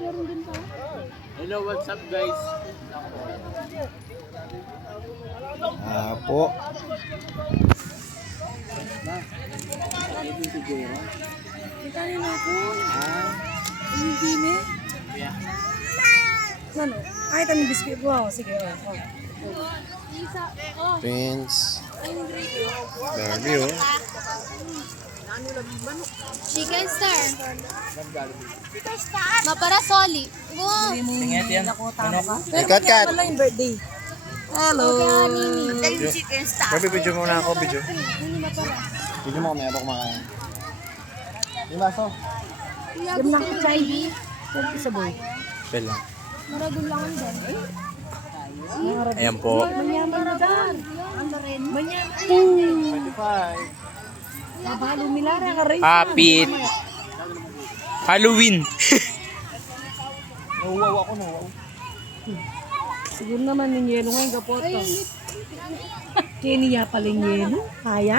Hello, what's up guys? Po. Itali na ako. Hindi na. Ano? Ay, ito yung biscuit ko. Sige. Prince. Barbie, oh. Chicken star. Maparasoli. Wow. Tingnan yan. Hey, cut. Wala yung birthday. Hello. Barbie, video muna ako, video. Video mo kami, abang kumakain. Yung baso. Diyan lang ko sa ID. Isa boy. Bell lang. Maragulangan din. Ayan po. Manyaman na dyan. Manyaman. 25. Mabalo milara ka rin. Kapit. Halloween. Nahuwaw ako, nahuwaw. Siguro naman yung yelo ngayon kapot. Kaya niya pala yung yelo. Kaya?